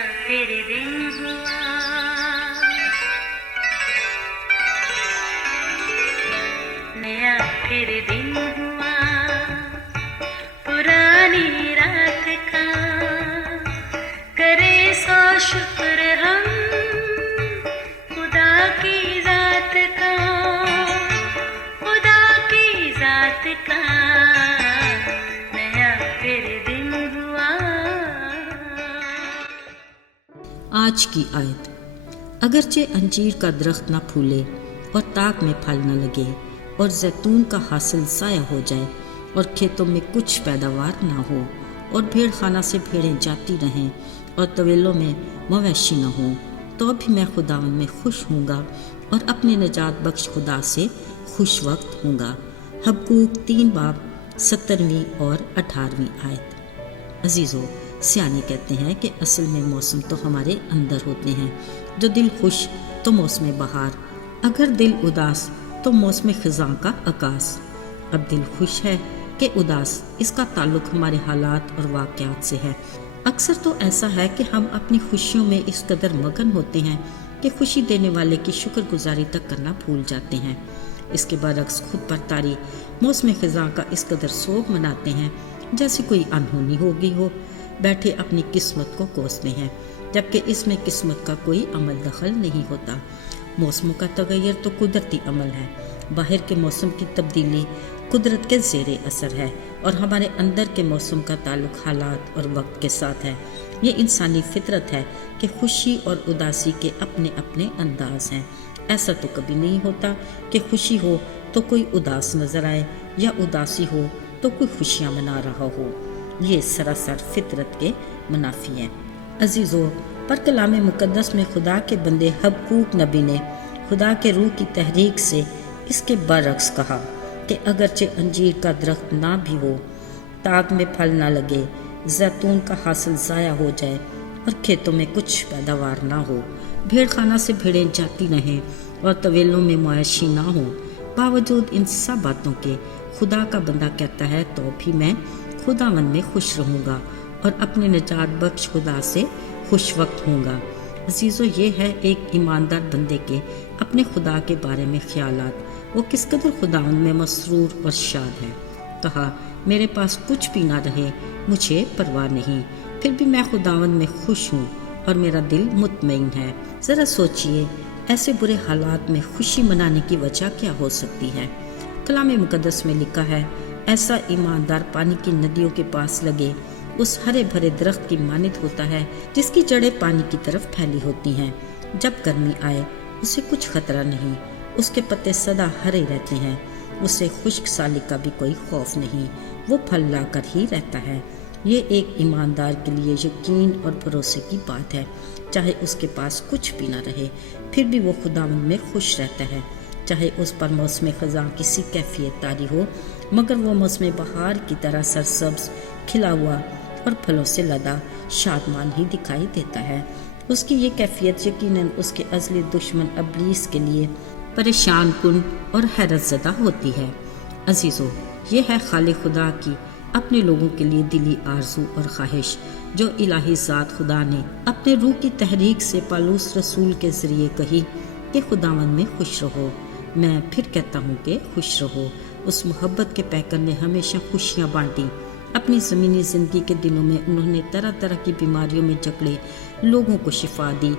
फिर दिन हुआ, नया फिर दिन हुआ, पुरानी रात का करे सो शुक्र हम खुदा की जात का, खुदा की जात का नया फिर दिन हुआ। आज की आयत। अगरचे अंजीर का दरख्त न फूले और ताक में फल न लगे और जैतून का हासिल ज़ाया हो जाए और खेतों में कुछ पैदावार ना हो और भेड़ खाना से भेड़ें जाती रहें और तवेलों में मवेशी न हो, तो भी मैं खुदावन में खुश होऊंगा और अपने निजात बख्श खुदा से खुश वक्त होऊंगा। हबक्कूक 3 बाब 17वीं और 18वीं आयत। अजीज़ों, सियाने कहते हैं कि असल में मौसम तो हमारे अंदर होते हैं। जो दिल खुश तो मौसम बहार, अगर दिल उदास तो मौसम खिज़ां का आगाज़। अब दिल खुश है कि उदास, इसका ताल्लुक हमारे हालात और वाक़यात से है। अक्सर तो ऐसा है कि हम अपनी खुशियों में इस कदर मगन होते हैं कि खुशी देने वाले की शुक्रगुजारी तक करना भूल जाते हैं। इसके बरक्स खुद पर तारी मौसम खिज़ां का इस कदर सोग मनाते हैं जैसे कोई अनहोनी हो गई हो, बैठे अपनी किस्मत को कोसते हैं, जबकि इसमें किस्मत का कोई अमल दखल नहीं होता। मौसमों का तगैयर तो कुदरती अमल है। बाहर के मौसम की तब्दीली कुदरत के ज़ेरे असर है और हमारे अंदर के मौसम का ताल्लुक हालात और वक्त के साथ है। ये इंसानी फितरत है कि खुशी और उदासी के अपने अपने अंदाज हैं। ऐसा तो कभी नहीं होता कि खुशी हो तो कोई उदास नज़र आए या उदासी हो तो कोई खुशियाँ मना रहा हो। ये सरासर फितरत के मुनाफी है। अजीज़ों, पर कलाम मुकद्दस में खुदा के बंदे हबक्कूक नबी ने खुदा के रूह की तहरीक से इसके बरक्स कहा कि अगरचे अंजीर का दरख्त ना भी हो, ताक में फल ना लगे, जैतून का हासिल ज़ाया हो जाए और खेतों में कुछ पैदावार ना हो, भेड़ खाना से भेड़ें जाती रहें और तवेलों में मवेशी ना हो, बावजूद इन सब बातों के खुदा का बंदा कहता है तो भी मैं खुदावन में खुश रहूँगा और अपने निजात बख्श खुदा से खुश वक्त होऊंगा। अजीज़ों, ये है एक ईमानदार बंदे के अपने खुदा के बारे में ख्यालात। वो किस कदर खुदावन में मसरूर और शाद है। कहा, मेरे पास कुछ भी ना रहे मुझे परवाह नहीं, फिर भी मैं खुदावन में खुश हूँ और मेरा दिल मुतमईन है। ज़रा सोचिए, ऐसे बुरे हालात में खुशी मनाने की वजह क्या हो सकती है। कलाम मुकद्दस में लिखा है, ऐसा ईमानदार पानी की नदियों के पास लगे उस हरे भरे दरख्त की मानित होता है जिसकी जड़ें पानी की तरफ फैली होती हैं। जब गर्मी आए उसे कुछ खतरा नहीं, उसके पत्ते सदा हरे रहते हैं, उसे खुश्क साली का भी कोई खौफ नहीं, वो फल लाकर ही रहता है। ये एक ईमानदार के लिए यकीन और भरोसे की बात है। चाहे उसके पास कुछ भी ना रहे, फिर भी वो खुदावंद में खुश रहता है। चाहे उस पर मौसम खज़ां किसी कैफियत तारी हो, मगर वो मौसम बहार की तरह सरसब्ज, खिला हुआ और फलों से लदा शादमान ही दिखाई देता है। उसकी ये कैफियत यकीनन उसके अज़ली दुश्मन इब्लीस के लिए परेशान कुन और हैरत ज़दा होती है। अजीज़ों, ये है खालिक खुदा की अपने लोगों के लिए दिली आरज़ू और ख्वाहिश, जो इलाही ज़ात खुदा ने अपने रूह की तहरीक से पालूस रसूल के ज़रिए कही कि खुदावंद में खुश रहो। मैं फिर कहता हूँ कि खुश रहो। उस मोहब्बत के पैकर ने हमेशा खुशियाँ बांटी। अपनी ज़मीनी ज़िंदगी के दिनों में उन्होंने तरह तरह की बीमारियों में जकड़े लोगों को शिफा दी।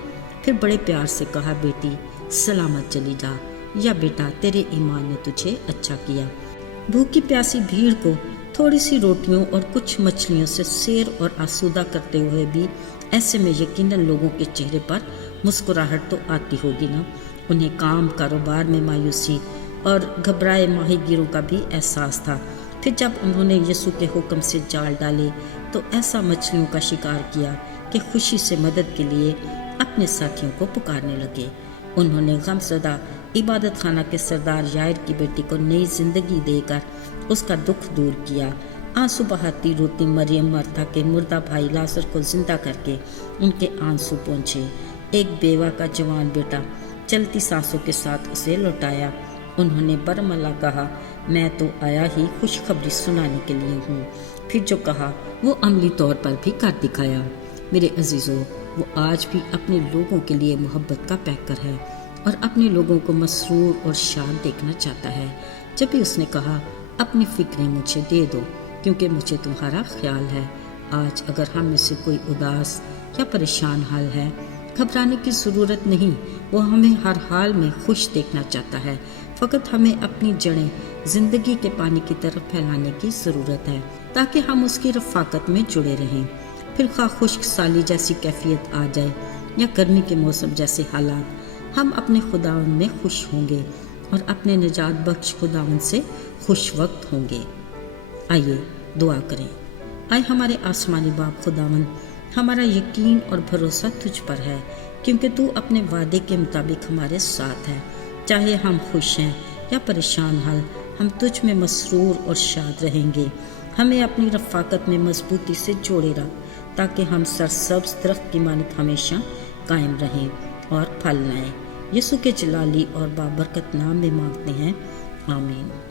फिर बड़े प्यार से कहा, बेटी सलामत चली जा, या बेटा तेरे ईमान ने तुझे अच्छा किया। भूखी प्यासी भीड़ को थोड़ी सी रोटियों और कुछ मछलियों से सैर और आसूदा करते हुए भी ऐसे में यकीनन लोगों के चेहरे पर मुस्कुराहट तो आती होगी ना। उन्हें काम कारोबार में मायूसी और घबराए माहीगीरों का भी एहसास था। फिर जब उन्होंने यीशु के हुक्म से जाल डाले तो ऐसा मछलियों का शिकार किया कि खुशी से मदद के लिए अपने साथियों को पुकारने लगे। उन्होंने गमज़दा इबादत खाना के सरदार यायर की बेटी को नई जिंदगी देकर उसका दुख दूर किया। आंसू बहाती रोती मरियम मर्था के मुर्दा भाई लासर को जिंदा करके उनके आंसू पहुँचे। एक बेवा का जवान बेटा चलती सांसों के साथ उसे लौटाया। उन्होंने बरमला कहा, मैं तो आया ही खुशखबरी सुनाने के लिए हूँ। फिर जो कहा वो अमली तौर पर भी कर दिखाया। मेरे अजीज़ों, وہ آج بھی اپنے لوگوں کے لیے محبت کا پیکر ہے اور اپنے لوگوں کو مسرور اور شاد دیکھنا چاہتا ہے۔ جب بھی اس نے کہا اپنی فکریں مجھے دے دو کیونکہ مجھے تمہارا خیال ہے۔ آج اگر ہم میں سے کوئی اداس یا پریشان حال ہے، گھبرانے کی ضرورت نہیں، وہ ہمیں ہر حال میں خوش دیکھنا چاہتا ہے۔ فقط ہمیں اپنی جڑیں زندگی کے پانی کی طرف پھیلانے کی ضرورت ہے تاکہ ہم اس کی رفاقت میں جڑے رہیں۔ پھر خواہ خشک سالی جیسی کیفیت آ جائے یا گرمی کے موسم جیسے حالات، ہم اپنے خداوند میں خوش ہوں گے اور اپنے نجات بخش خداوند سے خوش وقت ہوں گے۔ آئیے دعا کریں۔ آئے ہمارے آسمانی باپ خداوند، ہمارا یقین اور بھروسہ تجھ پر ہے کیونکہ تو اپنے وعدے کے مطابق ہمارے ساتھ ہے۔ چاہے ہم خوش ہیں یا پریشان حال، ہم تجھ میں مسرور اور شاد رہیں گے۔ ہمیں اپنی رفاقت میں مضبوطی سے جوڑے رکھ تاکہ ہم سرسبز درخت کی مانند ہمیشہ قائم رہیں اور پھل لائیں۔ یسوع کے جلالی اور بابرکت نام میں مانگتے ہیں، آمین۔